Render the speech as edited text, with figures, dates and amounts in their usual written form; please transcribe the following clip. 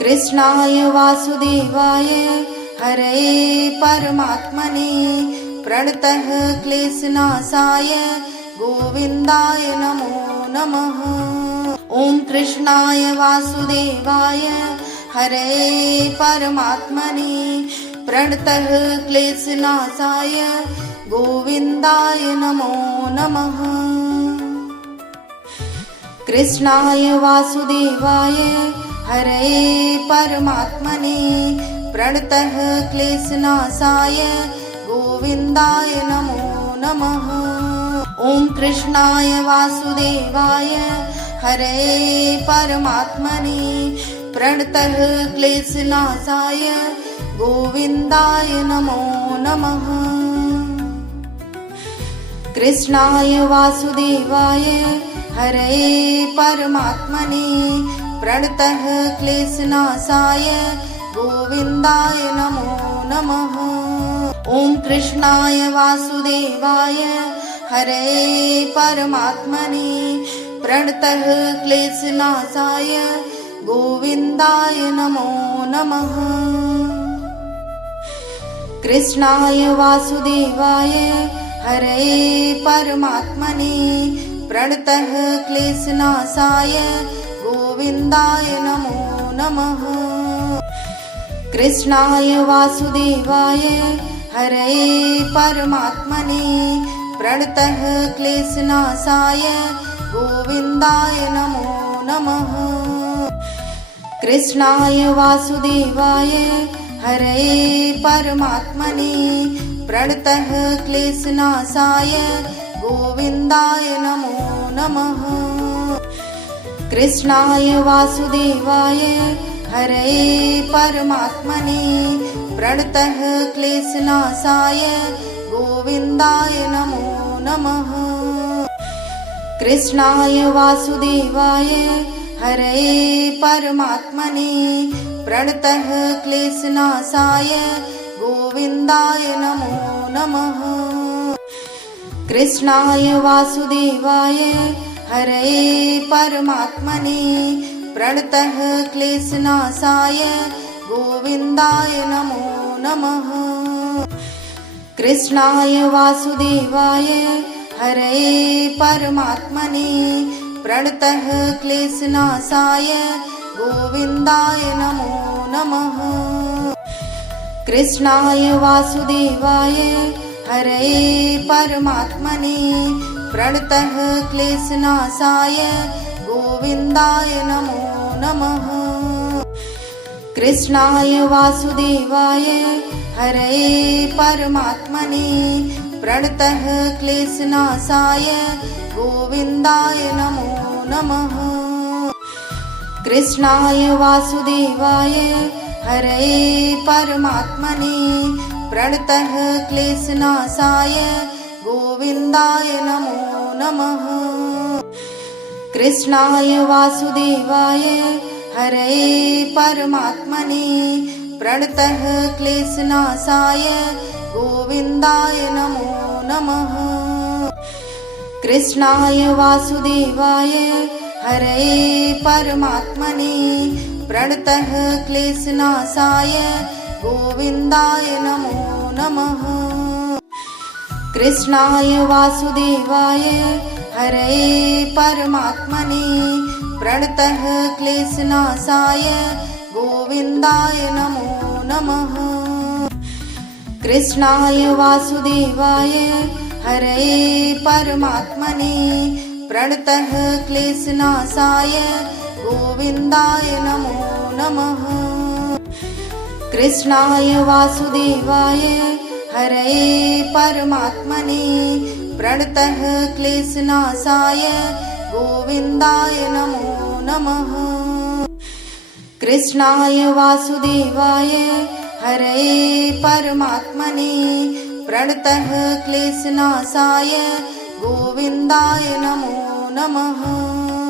कृष्णाय वासुदेवाय हरये परमात्मने प्रणतः क्लेशनाशाय गोविन्दाय नमो नमः। ॐ कृष्णाय वासुदेवाय हरये परमात्मने प्रणतः क्लेशनाशाय गोविन्दाय नमो नमः। कृष्णाय वासुदेवाय हरये परमात्मने प्रणतः क्लेशनाशाय गोविन्दाय नमो नमः। ॐ कृष्णाय वासुदेवाय हरये परमात्मने प्रणतः क्लेशनाशाय गोविन्दाय नमो नमः। कृष्णाय वासुदेवाय हरये परमात्मने प्रणतः क्लेशनाशाय गोविन्दाय नमो नमः। ॐ कृष्णाय वासुदेवाय हरये परमात्मने प्रणतः क्लेशनाशाय गोविन्दाय नमो नमः। कृष्णाय वासुदेवाय हरये परमात्मने प्रणतः क्लेशनाशाय गोविन्दाय नमो नमः। कृष्णाय वासुदेवाय हरये परमात्मने प्रणतः क्लेशनाशाय गोविन्दाय नमो नमः। कृष्णाय वासुदेवाय हरये परमात्मने प्रणतः क्लेशनाशाय गोविन्दाय नमो नमः। कृष्णाय वासुदेवाय हरये परमात्मने प्रणतः क्लेशनाशाय गोविन्दाय नमो नमः। कृष्णाय वासुदेवाय हरये परमात्मने प्रणतः क्लेशनाशाय गोविन्दाय नमो नमः। कृष्णाय वासुदेवाय हरये परमात्मने प्रणतः क्लेशनाशाय गोविन्दाय नमो नमः। कृष्णाय वासुदेवाय हरये परमात्मने प्रणतः क्लेशनाशाय गोविन्दाय नमो नमः। कृष्णाय वासुदेवाय हरये परमात्मने प्रणतः क्लेशनाशाय गोविन्दाय नमो नमः। कृष्णाय वासुदेवाय हरये परमात्मने प्रणतः क्लेशनाशाय गोविन्दाय नमो नमः। कृष्णाय वासुदेवाय हरये परमात्मने प्रणतः क्लेशनाशाय गोविन्दाय नमो नमः। कृष्णाय वासुदेवाय हरये परमात्मने प्रणतः क्लेशनाशाय गोविन्दाय नमो नमः। कृष्णाय वासुदेवाय हरये परमात्मने प्रणतः क्लेशनाशाय गोविन्दाय नमो नमः। कृष्णाय वासुदेवाय हरये परमात्मने प्रणतः क्लेशनाशाय गोविन्दाय नमो नमः। कृष्णाय वासुदेवाय हरये परमात्मने प्रणतः क्लेशनाशाय गोविन्दाय नमो नमः। कृष्णाय वासुदेवाय हरये परमात्मने प्रणतः क्लेशनाशाय गोविन्दाय नमो नमः। कृष्णाय वासुदेवाय हरये परमात्मने प्रणतः क्लेशनाशाय गोविन्दाय नमो नमः।